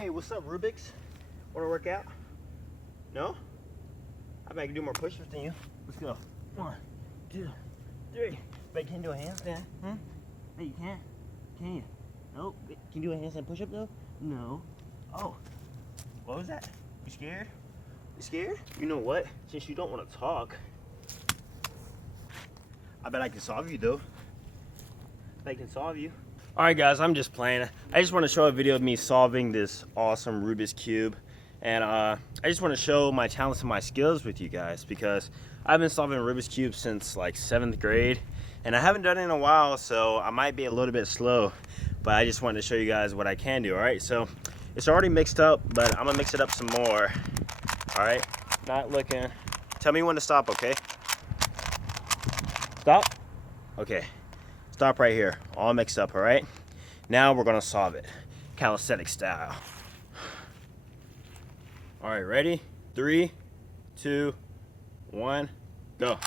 Hey, what's up, Rubiks? Want to work out? No? I bet I can do more push-ups than you. Let's go. 1, 2, 3. Bet you can do a handstand. Huh? Bet you can't. Can you? Nope. Can you do a handstand push-up though? No. Oh. What was that? You scared? You scared? You know what? Since you don't want to talk, I bet I can solve you though. I can solve you. Alright guys, I'm just playing. I just want to show a video of me solving this awesome Rubik's Cube. And I just want to show my talents and my skills with you guys, because I've been solving Rubik's Cube since like 7th grade. And I haven't done it in a while, so I might be a little bit slow. But I just wanted to show you guys what I can do, alright? So, it's already mixed up, but I'm going to mix it up some more. Alright? Not looking. Tell me when to stop, okay? Stop? Okay. Stop right here. All mixed up, all right? Now we're gonna solve it. Calisthenics style. All right, ready? 3, 2, 1, go.